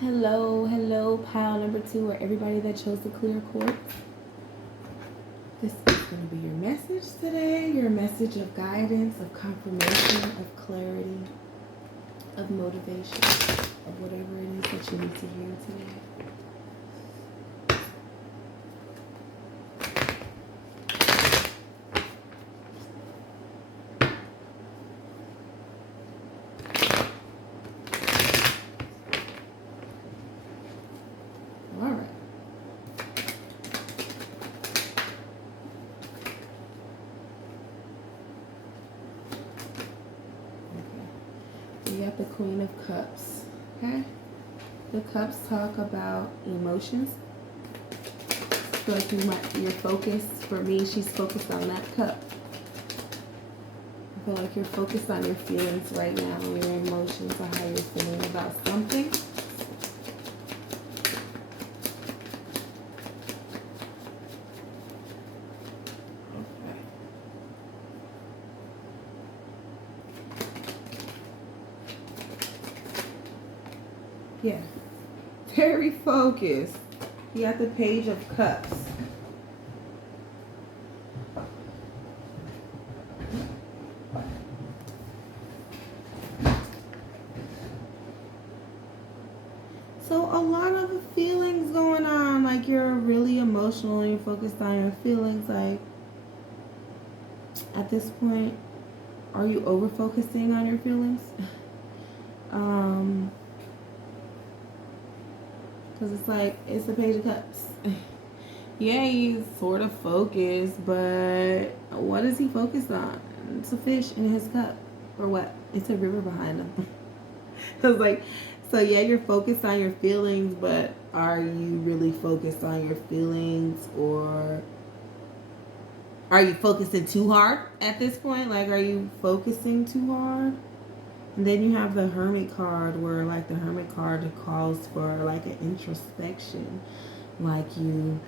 Hello, hello, pile number 2, or everybody that chose the clear quartz. This is going to be your message today, your message of guidance, of confirmation, of clarity, of motivation, of whatever it is that you need to hear today. You got the Queen of Cups, okay? The cups talk about emotions. So if you're focused, for me, she's focused on that cup. I feel like you're focused on your feelings right now, your emotions, or how you're feeling about something. Yeah, very focused. You got the Page of Cups. So a lot of feelings going on, like you're really emotional and you're focused on your feelings. Like at this point, are you over focusing on your feelings? Because it's like, it's the Page of Cups. Yeah, he's sort of focused, but what is he focused on? It's a fish in his cup. Or what? It's a river behind him. Because like, so yeah, you're focused on your feelings, but are you really focused on your feelings, or are you focusing too hard at this point? Like, are you focusing too hard? And then you have the Hermit card, where like the Hermit card calls for like an introspection. Like you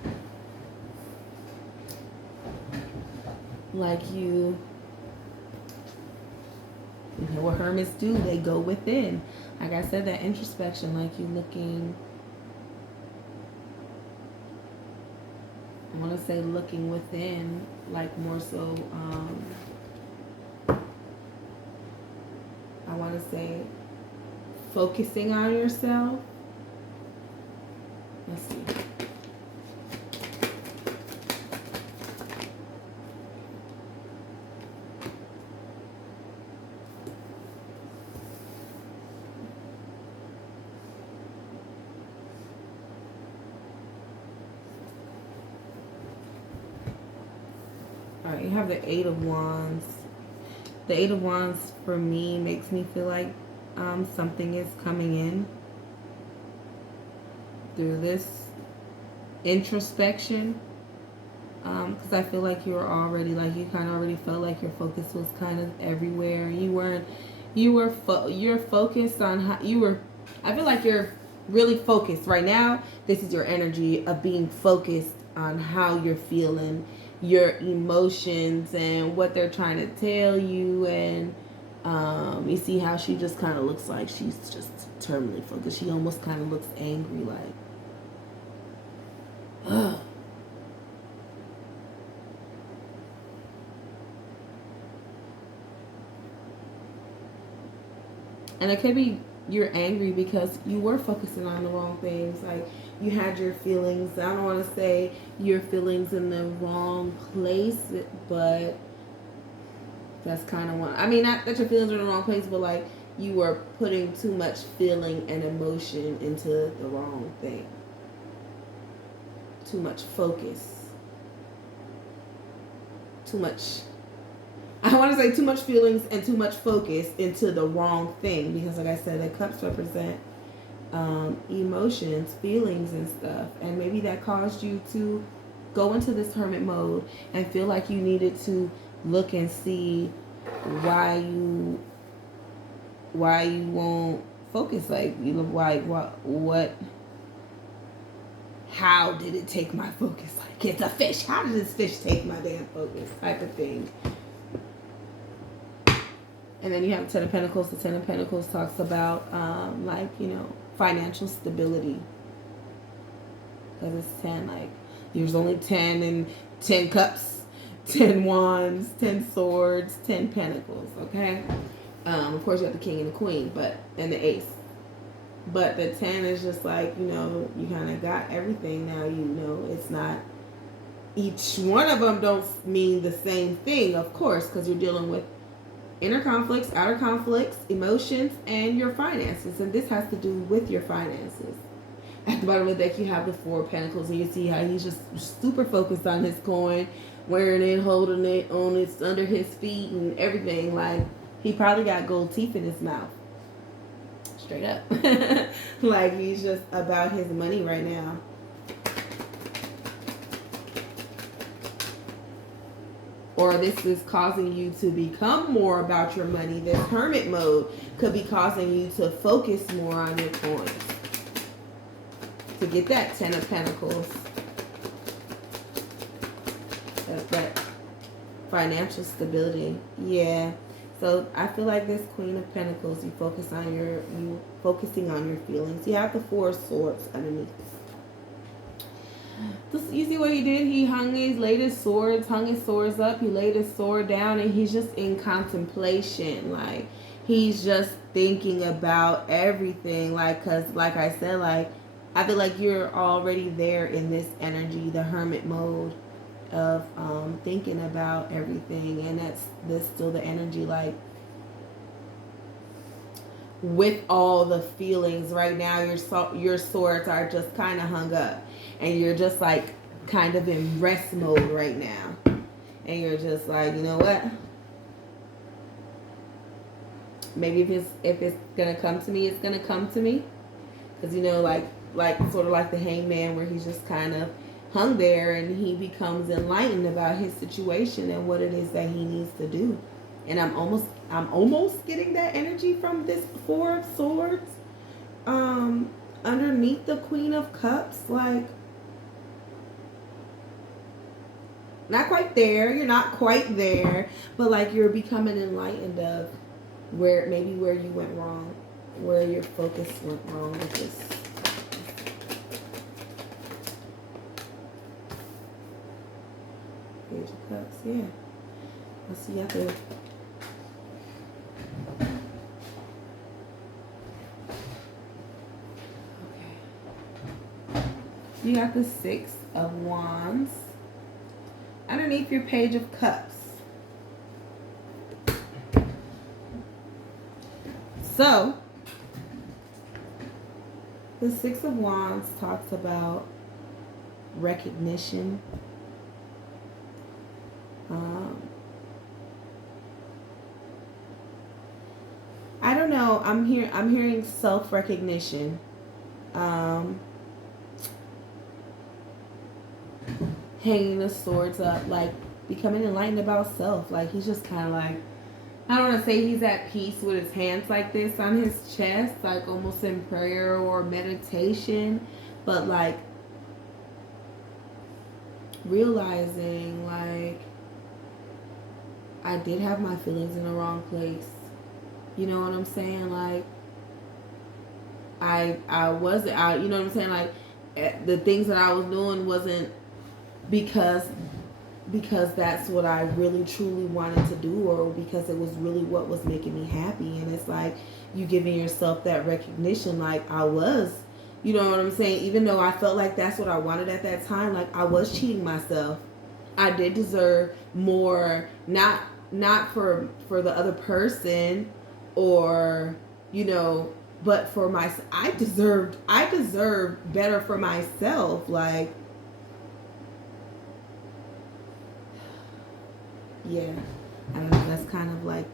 know what hermits do, they go within. Like I said, that introspection, like you looking, I want to say looking within, like more so, I want to say focusing on yourself. Let's see. Alright, you have the Eight of Wands. The Eight of Wands for me makes me feel like something is coming in through this introspection. Because I feel like you're already, like you kind of already felt like your focus was kind of everywhere. You're focused on how you were. I feel like you're really focused right now. This is your energy of being focused on how you're feeling, your emotions, and what they're trying to tell you. And you see how she just kind of looks like she's just terminally focused. She almost kind of looks angry, like, ugh. And it could be you're angry because you were focusing on the wrong things. Like, you had your feelings. I don't want to say your feelings in the wrong place, but that's kind of one. I mean, not that your feelings are in the wrong place, but like you were putting too much feeling and emotion into the wrong thing. Too much focus. Too much. I want to say too much feelings and too much focus into the wrong thing, because like I said, the cups represent emotions, feelings, and stuff. And maybe that caused you to go into this hermit mode and feel like you needed to look and see why you won't focus. Like, you know, like what how did it take my focus? Like, it's a fish. How did this fish take my damn focus? Type of thing. And then you have the Ten of Pentacles. The Ten of Pentacles talks about, like, you know, financial stability. Because it's 10, like, there's only 10 and 10 cups, 10 wands, 10 swords, 10 pentacles, okay? Of course, you have the king and the queen, and the ace. But the 10 is just like, you kind of got everything now. It's not, each one of them don't mean the same thing, of course, because you're dealing with inner conflicts, outer conflicts, emotions, and your finances. And this has to do with your finances. At the bottom of the deck, you have the 4 of Pentacles, and you see how he's just super focused on his coin, wearing it, holding it on its under his feet and everything. Like, he probably got gold teeth in his mouth. Straight up. Like, he's just about his money right now. Or this is causing you to become more about your money. This hermit mode could be causing you to focus more on your coins. To get that 10 of Pentacles. That financial stability. Yeah. So I feel like this Queen of Pentacles, you focusing on your feelings. You have the 4 of Swords underneath. You see what he did? He laid his swords up. He laid his sword down, and he's just in contemplation. Like, he's just thinking about everything. Like, cause like I said, like, I feel like you're already there in this energy, the hermit mode of thinking about everything, and that's still the energy, like, with all the feelings right now. Your swords are just kind of hung up, and you're just like kind of in rest mode right now, and you're just like, you know what? Maybe if it's gonna come to me, it's gonna come to me, because like sort of like the Hangman, where he's just kind of hung there, and he becomes enlightened about his situation and what it is that he needs to do. And I'm almost getting that energy from this 4 of Swords underneath the Queen of Cups. Like, not quite there. You're not quite there, but like, you're becoming enlightened of where you went wrong, where your focus went wrong with this. Page of Cups, yeah. Let's see, you have to. Okay. You got the 6 of Wands underneath your Page of Cups. So, the 6 of Wands talks about recognition. I don't know. I'm hearing self-recognition. Hanging the swords up, like becoming enlightened about self. Like, he's just kind of like, I don't want to say he's at peace with his hands like this on his chest, like almost in prayer or meditation, but like realizing, like, I did have my feelings in the wrong place. You know what I'm saying? Like, you know what I'm saying? Like, the things that I was doing wasn't because that's what I really truly wanted to do, or because it was really what was making me happy. And it's like, you giving yourself that recognition, like, I was, you know what I'm saying? Even though I felt like that's what I wanted at that time, like, I was cheating myself. I did deserve more, not for the other person, or, you know, but for myself. I deserved better for myself. Like, yeah, I don't know. That's kind of like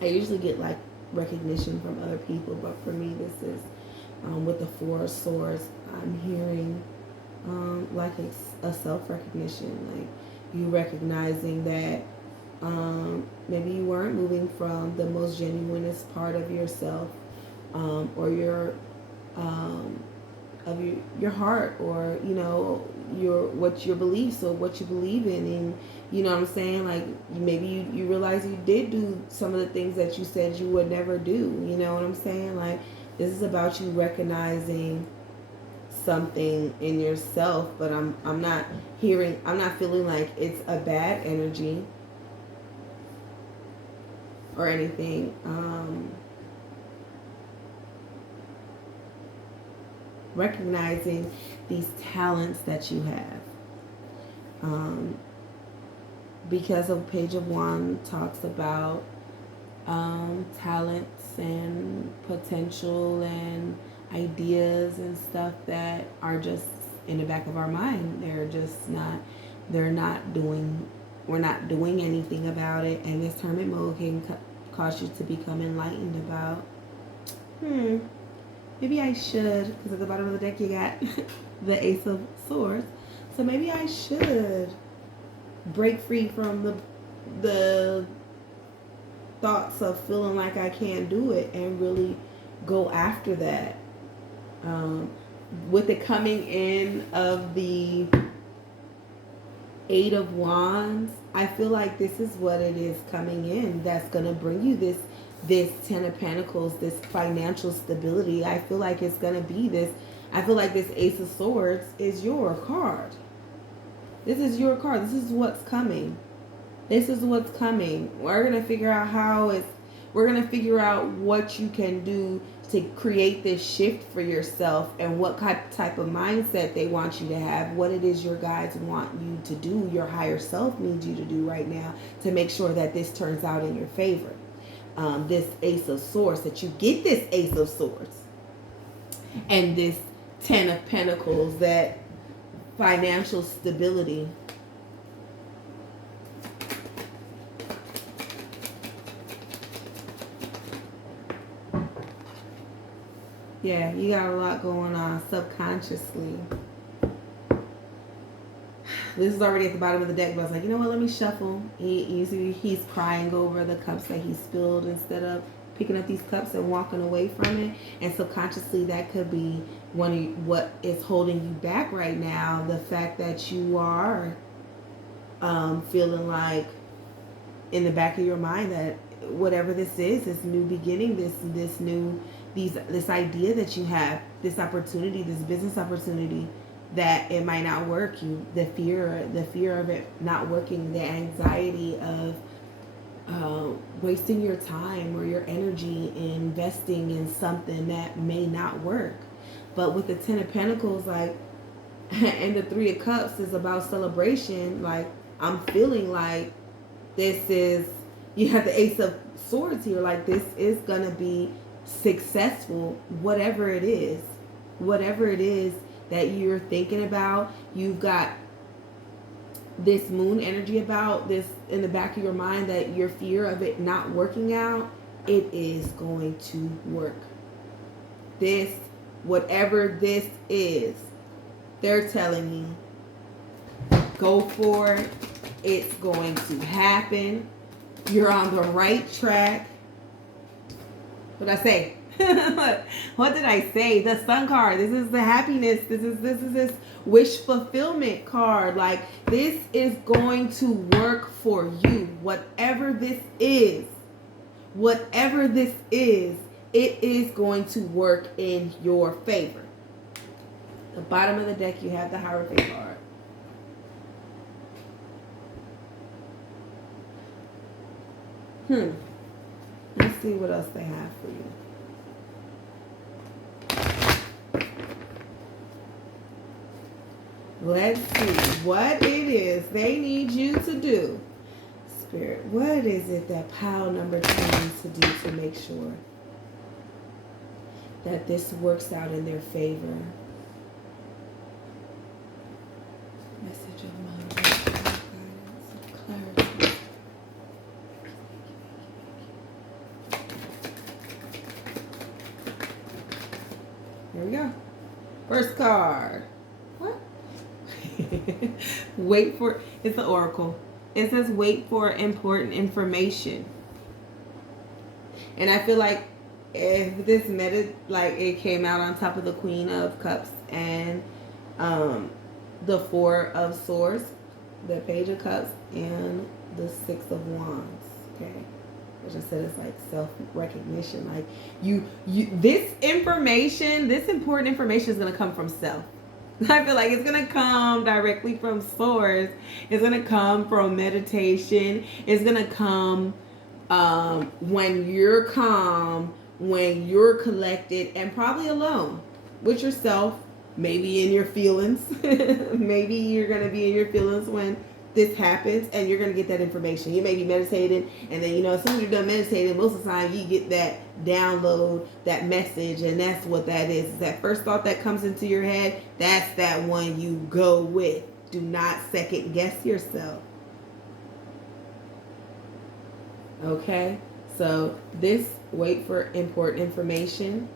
I usually get like recognition from other people, but for me, this is with the 4 of Swords. I'm hearing like a self-recognition, like you recognizing that maybe you weren't moving from the most genuinest part of yourself, or your heart, or, you know, your beliefs, or what you believe in. And you know what I'm saying, like, maybe you realize you did do some of the things that you said you would never do. You know what I'm saying? Like, This is about you recognizing something in yourself, but I'm not feeling like it's a bad energy or anything. Recognizing these talents that you have. Because of Page of Wands talks about talents and potential and ideas and stuff that are just in the back of our mind. We're not doing anything about it. And this hermit mode can cause you to become enlightened about, maybe I should, because at the bottom of the deck you got the Ace of Swords. So maybe I should break free from the thoughts of feeling like I can't do it and really go after that. With it coming in of the Eight of Wands, I feel like this is what it is coming in that's going to bring you this Ten of Pentacles, this financial stability. I feel like it's going to be this. I feel like this Ace of Swords is your card. This is your card. This is what's coming. This is what's coming. We're going to figure out we're going to figure out what you can do to create this shift for yourself and what type of mindset they want you to have, what it is your guides want you to do, your higher self needs you to do right now to make sure that this turns out in your favor. This Ace of Swords, that you get this Ace of Swords and this Ten of Pentacles, that financial stability. Yeah, you got a lot going on subconsciously. This is already at the bottom of the deck, but I was like, you know what, let me shuffle. He's crying over the cups that he spilled instead of picking up these cups and walking away from it. And subconsciously, that could be what is holding you back right now. The fact that you are feeling like in the back of your mind that whatever this is, this new beginning, this idea that you have, this opportunity, this business opportunity, that it might not work. The fear of it not working, the anxiety of wasting your time or your energy investing in something that may not work. But with the Ten of Pentacles, like, and the Three of Cups is about celebration. Like, I'm feeling like this is, you have the Ace of Swords here. Like, this is gonna be successful, whatever it is that you're thinking about. You've got this moon energy about this in the back of your mind, that your fear of it not working out, it is going to work. This, whatever this is, they're telling you, go for it. It's going to happen. You're on the right track. What did I say? What did I say? The Sun card. This is the happiness. This is this wish fulfillment card. Like, this is going to work for you. Whatever this is, it is going to work in your favor. The bottom of the deck, you have the Hierophant card. Let's see what else they have for you. Let's see what it is they need you to do. Spirit, what is it that pile number 2 needs to do to make sure that this works out in their favor? Message of motivation, guidance, clarity. Here we go. First card. What? Wait for, it's the oracle. It says wait for important information. And I feel like if this like it came out on top of the Queen of Cups and the Four of Swords, the Page of Cups, and the Six of Wands. Okay. which I said it's like self-recognition. Like this information, this important information is gonna come from self. I feel like it's gonna come directly from source. It's gonna come from meditation. It's gonna come when you're calm, when you're collected, and probably alone with yourself. Maybe in your feelings. Maybe you're gonna be in your feelings when this happens, and you're gonna get that information. You may be meditating, and then as soon as you're done meditating, most of the time you get that download, that message, and that's what that is. That first thought that comes into your head, that's that one you go with. Do not second guess yourself. Okay, so this wait for important information.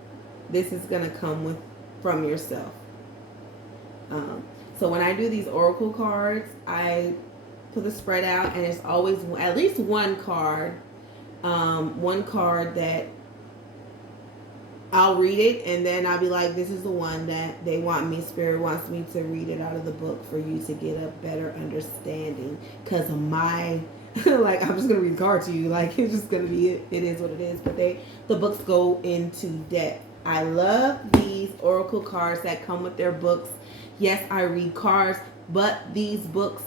This is gonna come from yourself. So when I do these oracle cards, I put the spread out, and it's always at least one card that I'll read it, and then I'll be like, this is the one that they want me, Spirit wants me to read it out of the book for you to get a better understanding, because of my like, I'm just gonna read the card to you, like it's just gonna be it is what it is. But the books go into depth. I love these oracle cards that come with their books. Yes, I read cards, but these books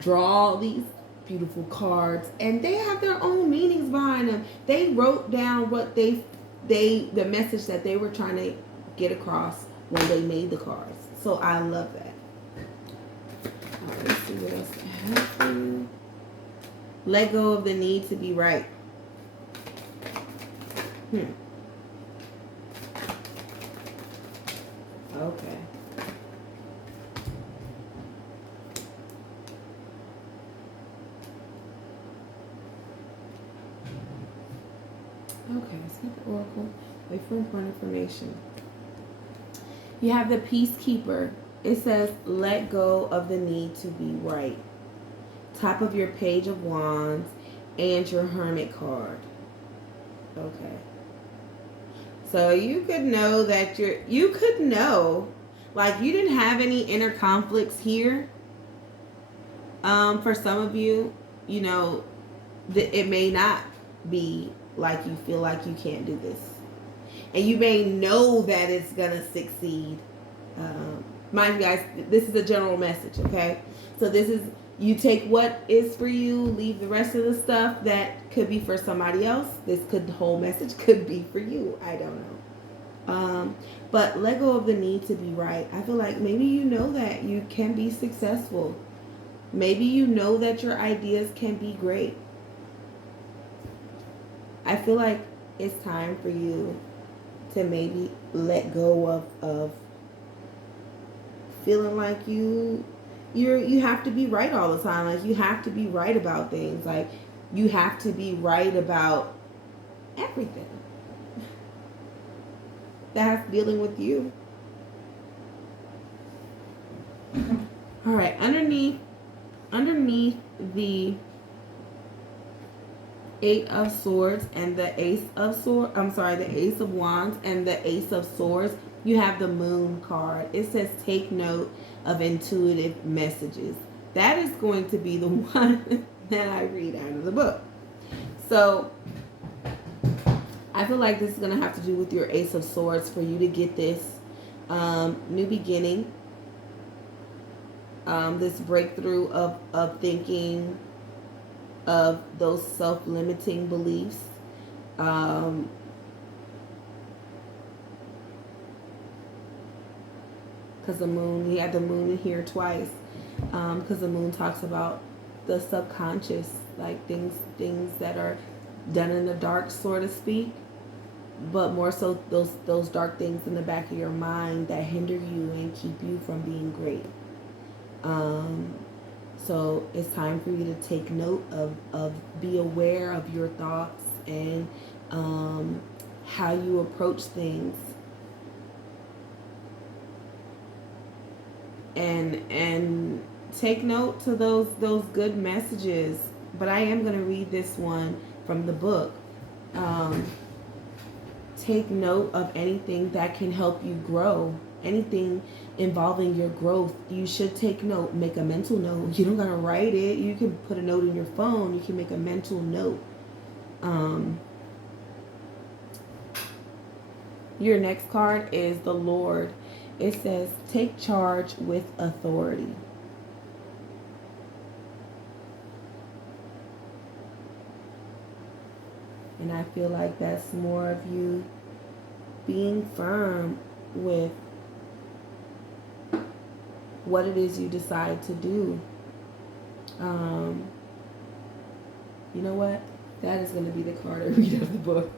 draw these beautiful cards, and they have their own meanings behind them. They wrote down what the message that they were trying to get across when they made the cards. So I love that. All right, let's see what else I have for you. Let go of the need to be right. Okay. Okay, let's get the oracle. Wait for important information. You have the Peacekeeper. It says, let go of the need to be right. Top of your Page of Wands and your Hermit card. Okay. So you could know that like you didn't have any inner conflicts here. For some of you, it may not be like you feel like you can't do this. And you may know that it's going to succeed. Mind you guys, this is a general message, okay? So this is, you take what is for you, leave the rest of the stuff that could be for somebody else. The whole message could be for you. I don't know. But let go of the need to be right. I feel like maybe you know that you can be successful. Maybe you know that your ideas can be great. I feel like it's time for you to maybe let go of feeling like you have to be right all the time. Like you have to be right about things. Like you have to be right about everything that's dealing with you. All right, underneath the Eight of Swords and the Ace of Swords, the Ace of Wands and the Ace of Swords, you have the Moon card. It says take note of intuitive messages. That is going to be the one that I read out of the book. So I feel like this is going to have to do with your Ace of Swords for you to get this new beginning, this breakthrough of thinking, of those self-limiting beliefs. Because the moon, he had the moon in here twice. Because the moon talks about the subconscious, like things that are done in the dark, so to speak. But more so those dark things in the back of your mind that hinder you and keep you from being great. So it's time for you to take note of be aware of your thoughts and how you approach things. And take note to those good messages. But I am going to read this one from the book. Take note of anything that can help you grow anything involving your growth, you should take note. Make a mental note. You don't gotta write it. You can put a note in your phone. You can make a mental note. Your next card is the Lord. It says, take charge with authority. And I feel like that's more of you being firm with what it is you decide to do. You know what? That is going to be the card I read of the book.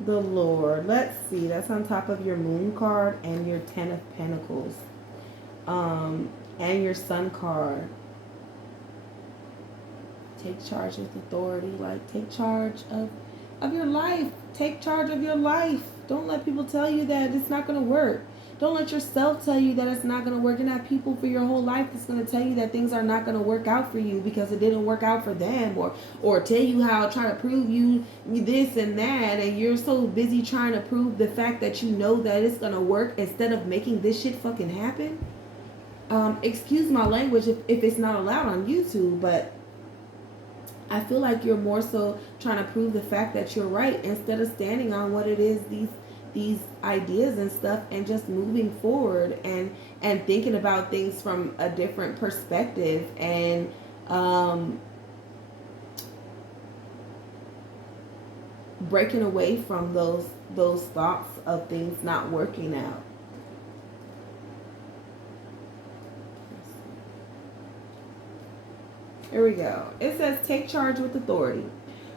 The Lord. Let's see. That's on top of your Moon card and your Ten of Pentacles. And your Sun card. Take charge with authority. Like, take charge of your life. Take charge of your life. Don't let people tell you that it's not going to work. Don't let yourself tell you that it's not going to work. You're going to have people for your whole life that's going to tell you that things are not going to work out for you because it didn't work out for them, or tell you how, try to prove you this and that, and you're so busy trying to prove the fact that you know that it's going to work instead of making this shit fucking happen. Excuse my language if it's not allowed on YouTube, but I feel like you're more so trying to prove the fact that you're right instead of standing on what it is, these ideas and stuff, and just moving forward and thinking about things from a different perspective, and breaking away from those thoughts of things not working out. Here we go. It says, take charge with authority.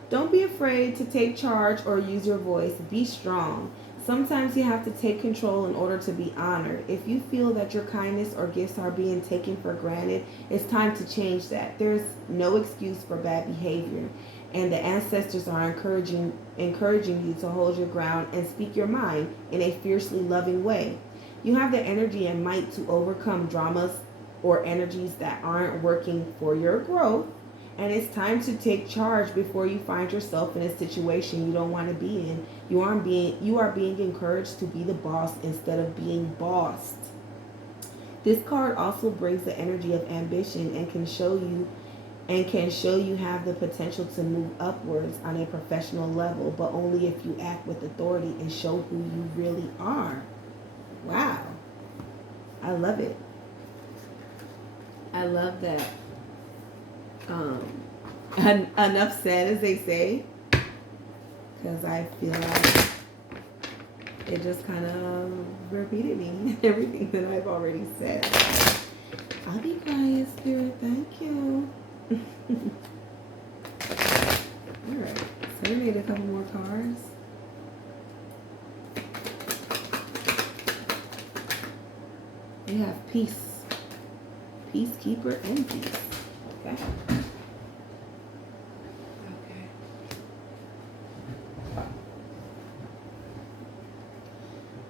Don't be afraid to take charge or use your voice. Be strong. Sometimes you have to take control in order to be honored. If you feel that your kindness or gifts are being taken for granted, it's time to change that. There's no excuse for bad behavior, and the ancestors are encouraging you to hold your ground and speak your mind in a fiercely loving way. You have the energy and might to overcome dramas or energies that aren't working for your growth. And it's time to take charge before you find yourself in a situation you don't want to be in. You are being encouraged to be the boss instead of being bossed. This card also brings the energy of ambition and can show you have the potential to move upwards on a professional level, but only if you act with authority and show who you really are. Wow. I love it. I love that. Enough said, as they say, because I feel like it just kind of repeated me, everything that I've already said. I'll be quiet, Spirit. Thank you. Alright, so we need a couple more cards. We have peace, peacekeeper, and peace. Okay.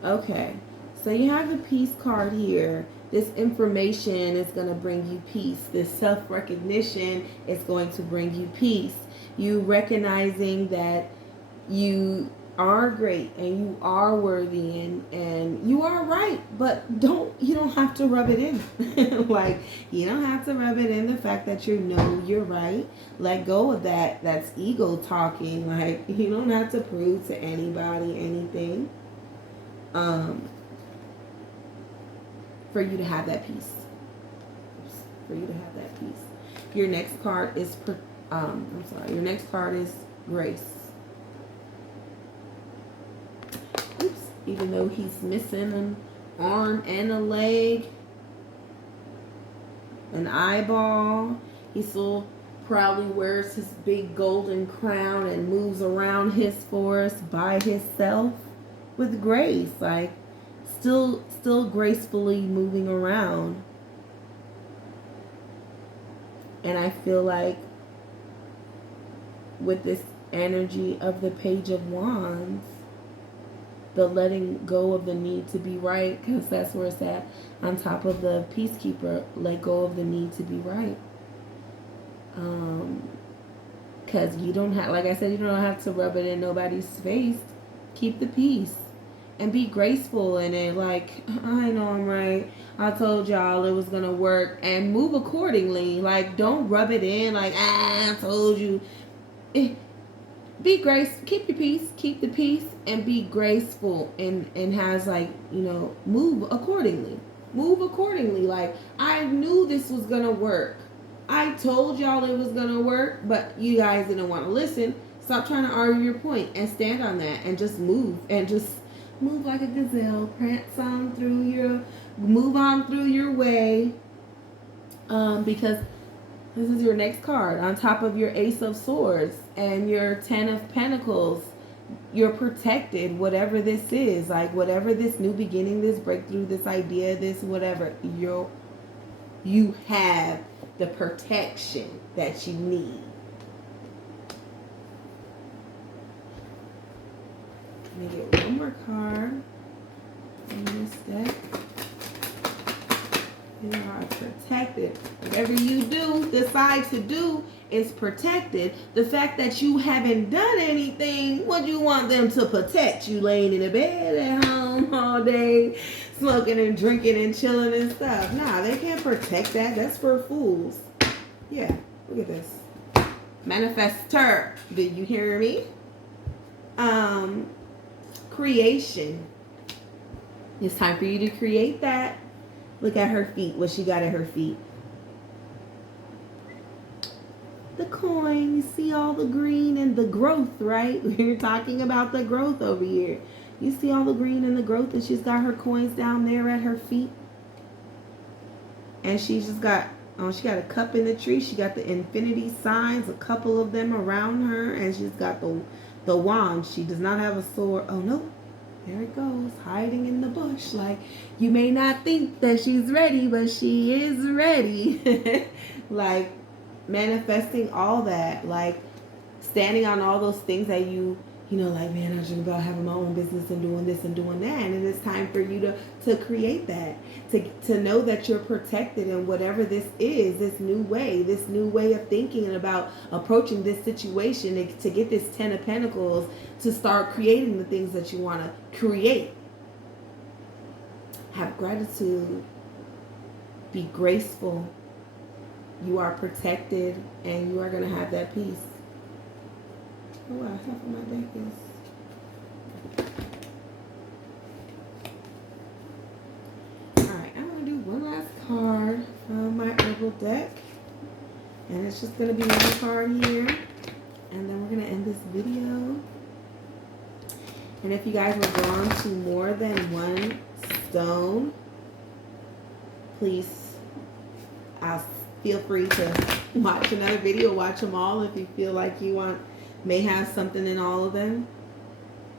Okay, so you have the peace card here. This information is going to bring you peace. This self-recognition is going to bring you peace. You recognizing that you are great and you are worthy and you are right, but you don't have to rub it in. Like, you don't have to rub it in, the fact that you know you're right. Let go of that. That's ego talking. Like, you don't have to prove to anybody anything. For you to have that peace. For you to have that peace. Your next card is your next card is grace. Oops. Even though he's missing an arm and a leg, an eyeball, he still probably wears his big golden crown and moves around his forest by himself with grace, like still gracefully moving around. And I feel like with this energy of the Page of Wands, the letting go of the need to be right, because that's where it's at, on top of the Peacekeeper, let go of the need to be right. Because you don't have, like I said, you don't have to rub it in nobody's face. Keep the peace. and be graceful in it. Like, I know I'm right. I told y'all it was gonna work, and move accordingly. Like, don't rub it in. Like, I told you. Be grace. Keep your peace. Keep the peace, and be graceful. And has, like, move accordingly. Move accordingly. Like, I knew this was gonna work. I told y'all it was gonna work, but you guys didn't want to listen. Stop trying to argue your point and stand on that, and just move, and just move like a gazelle. Prance on through your, move on through your way. Because this is your next card on top of your Ace of Swords and your Ten of Pentacles. You're protected, whatever this is, like whatever this new beginning, this breakthrough, this idea, this whatever, you have the protection that you need. Let me get one more card in this deck. You are protected. Whatever you decide to do is protected. The fact that you haven't done anything, what do you want them to protect? You laying in a bed at home all day, smoking and drinking and chilling and stuff. Nah, they can't protect that. That's for fools. Yeah, look at this. Manifestor. Did you hear me? Creation. It's time for you to create that. Look at her feet. What she got at her feet? The coin. You see all the green and the growth, right? We're talking about the growth over here. You see all the green and the growth, and she's got her coins down there at her feet. And she's just got, she got a cup in the tree. She got the infinity signs, a couple of them around her, and she's got the wand. She does not have a sword. Oh, no. There it goes, hiding in the bush. Like, you may not think that she's ready, but she is ready. Like, manifesting all that. Like, standing on all those things that like, man, I dream about having my own business and doing this and doing that. And it's time for you to create that. To know that you're protected in whatever this is, this new way of thinking and about approaching this situation, to get this Ten of Pentacles, to start creating the things that you want to create. Have gratitude. Be graceful. You are protected, and you are going to have that peace. Oh wow, half of my deck is... Alright, I'm going to do one last card from my herbal deck. And it's just going to be one card here. And then we're going to end this video. And if you guys were drawn to more than one stone, please, feel free to watch another video. Watch them all if you feel like you may have something in all of them.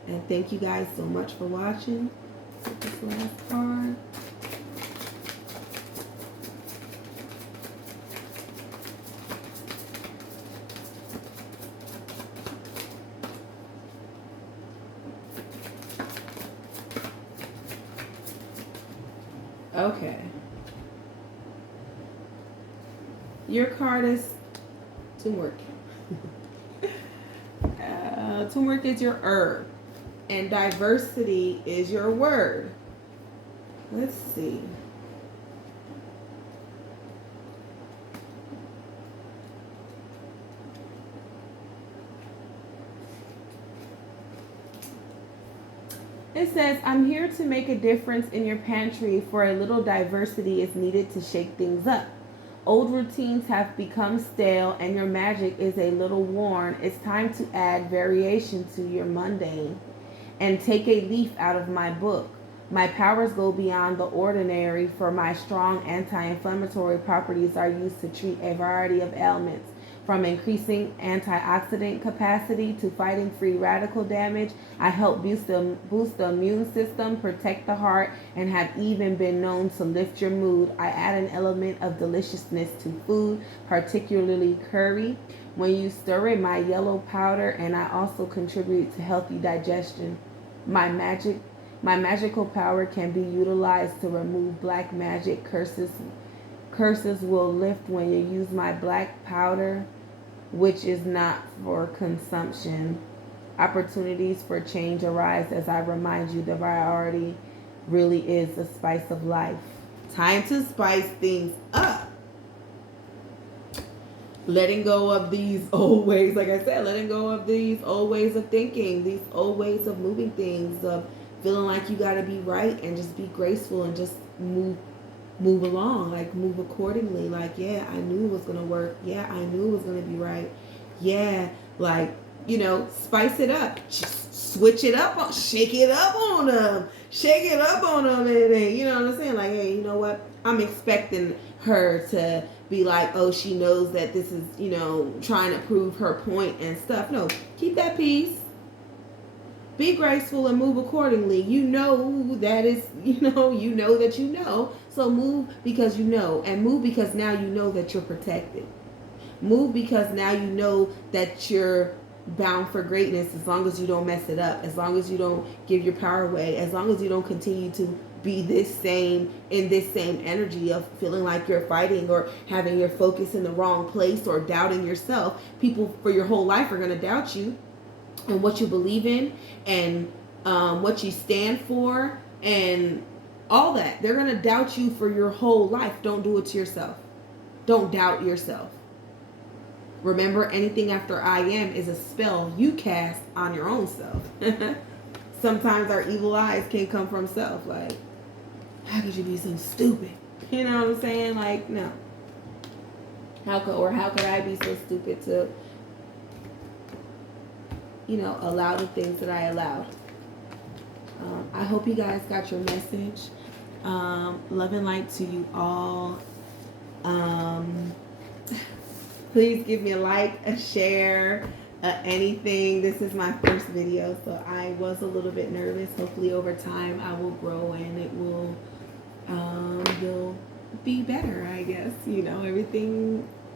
And thank you guys so much for watching. This last card. Okay. Your card is turmeric. Turmeric is your herb, and diversity is your word. Let's see. It says, I'm here to make a difference in your pantry, for a little diversity is needed to shake things up. Old routines have become stale and your magic is a little worn. It's time to add variation to your mundane and take a leaf out of my book. My powers go beyond the ordinary, for my strong anti-inflammatory properties are used to treat a variety of ailments, from increasing antioxidant capacity to fighting free radical damage. I help boost the immune system, protect the heart, and have even been known to lift your mood. I add an element of deliciousness to food, particularly curry, when you stir in my yellow powder, and I also contribute to healthy digestion. My magical power can be utilized to remove black magic curses. Curses will lift when you use my black powder, which is not for consumption. Opportunities for change arise as I remind you the variety really is the spice of life. Time to spice things up. Letting go of these old ways, like I said, letting go of these old ways of thinking, these old ways of moving things, of feeling like you got to be right, and just be graceful and just move along, like move accordingly. Like, yeah, I knew it was going to work. Yeah, I knew it was going to be right. Yeah, like, spice it up. Switch it up, shake it up on them. Shake it up on them. And you know what I'm saying? Like, hey, you know what? I'm expecting her to be like, oh, she knows that this is, trying to prove her point and stuff. No, keep that peace. Be graceful and move accordingly. You know that is, you know that you know. So move because you know, and move because now you know that you're protected. Move because now you know that you're bound for greatness, as long as you don't mess it up, as long as you don't give your power away, as long as you don't continue to be in this same energy of feeling like you're fighting or having your focus in the wrong place or doubting yourself. People for your whole life are going to doubt you and what you believe in and what you stand for and all that. They're going to doubt you for your whole life. Don't do it to yourself. Don't doubt yourself. Remember, anything after I am is a spell you cast on your own self. Sometimes our evil eyes can come from self. Like, how could you be so stupid? You know what I'm saying? Like, no. How could I be so stupid to, allow the things that I allowed? I hope you guys got your message. Love and light to you all. Please give me a like, a share, anything. This is my first video, so I was a little bit nervous. Hopefully over time I will grow and it will be better, I guess.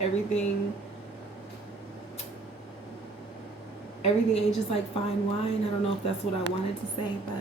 Everything ages like fine wine. I don't know if that's what I wanted to say, but